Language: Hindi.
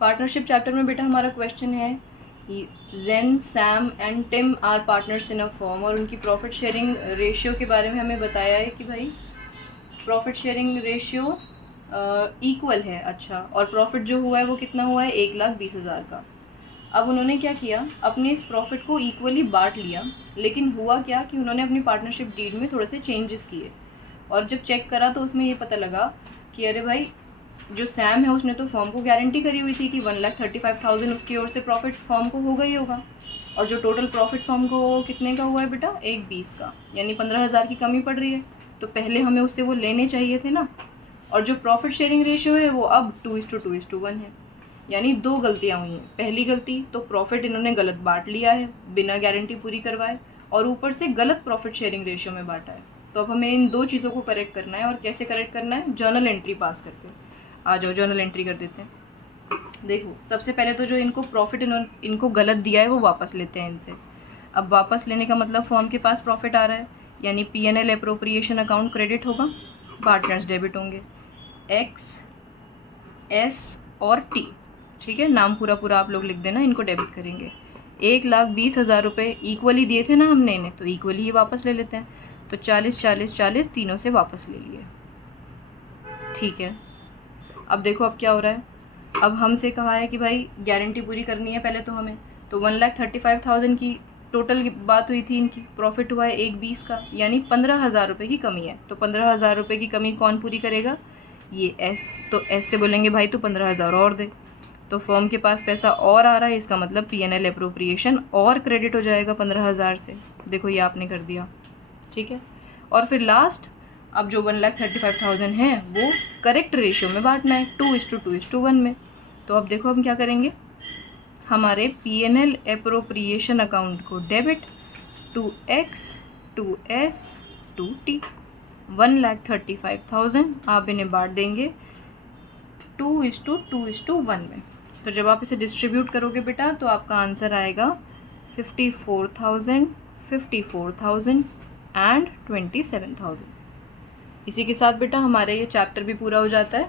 पार्टनरशिप चैप्टर में बेटा हमारा क्वेश्चन है Jane, Sam and Tim are partners in a firm, और उनकी प्रॉफिट शेयरिंग रेशियो के बारे में हमें बताया है कि भाई प्रॉफिट शेयरिंग रेशियो इक्वल है। अच्छा, और प्रॉफिट जो हुआ है वो कितना हुआ है, 1,20,000 का। अब उन्होंने क्या किया, अपने इस प्रॉफिट को इक्वली बांट लिया, लेकिन हुआ क्या कि उन्होंने अपनी पार्टनरशिप डीड में थोड़े से चेंजेस किए, और जब चेक करा तो उसमें ये पता लगा कि अरे भाई जो सैम है उसने तो फर्म को गारंटी करी हुई थी कि 1,35,000 उसकी ओर से प्रॉफिट फर्म को होगा ही होगा, और जो टोटल प्रॉफिट फर्म को कितने का हुआ है बेटा, 1,20 का, यानी 15,000 की कमी पड़ रही है। तो पहले हमें उससे वो लेने चाहिए थे ना। और जो प्रॉफिट शेयरिंग रेशियो है वो अब 2:2:1 है, यानी दो गलतियाँ हुई हैं। पहली गलती तो प्रॉफिट इन्होंने गलत बांट लिया है बिना गारंटी पूरी करवाए, और ऊपर से गलत प्रॉफिट शेयरिंग रेशियो में बांटा है। तो अब हमें इन दो चीज़ों को करेक्ट करना है, और कैसे करेक्ट करना है, जर्नल एंट्री पास करके। आ जाओ जर्नल एंट्री कर देते हैं। देखो सबसे पहले तो जो इनको प्रॉफिट इनको गलत दिया है वो वापस लेते हैं इनसे। अब वापस लेने का मतलब फर्म के पास प्रॉफिट आ रहा है, यानी P&L एप्रोप्रिएशन अकाउंट क्रेडिट होगा, पार्टनर्स डेबिट होंगे, X, S और T। ठीक है, नाम पूरा आप लोग लिख देना, इनको डेबिट करेंगे। 1,20,000 रुपये इक्वली दिए थे ना हमने इन्हें, तो इक्वली ही वापस ले लेते हैं। तो 40, 40, 40 तीनों से वापस ले लिए। ठीक है, अब देखो अब क्या हो रहा है। अब हमसे कहा है कि भाई गारंटी पूरी करनी है पहले तो हमें, तो 1,35,000 की टोटल बात हुई थी, इनकी प्रॉफिट हुआ है 1,20 का, यानी 15,000 रुपये की कमी है। तो 15,000 रुपये की कमी कौन पूरी करेगा, ये S। तो S से बोलेंगे भाई तो 15,000 और दे, तो फर्म के पास पैसा और आ रहा है, इसका मतलब P&L एप्रोप्रिएशन और क्रेडिट हो जाएगा 15,000 से। देखो ये आपने कर दिया। ठीक है, और फिर लास्ट अब जो 1,35,000 है वो करेक्ट रेशियो में बांटना है, 2:2:1 में। तो अब देखो हम क्या करेंगे, हमारे P&L एप्रोप्रिएशन अकाउंट को डेबिट, 2X, 2S, 2T, 1,35,000 आप इन्हें बांट देंगे 2:2:1 में। तो जब आप इसे डिस्ट्रीब्यूट करोगे बेटा तो आपका आंसर आएगा 54,000, 54,000 एंड 27,000। इसी के साथ बेटा हमारे ये चैप्टर भी पूरा हो जाता है।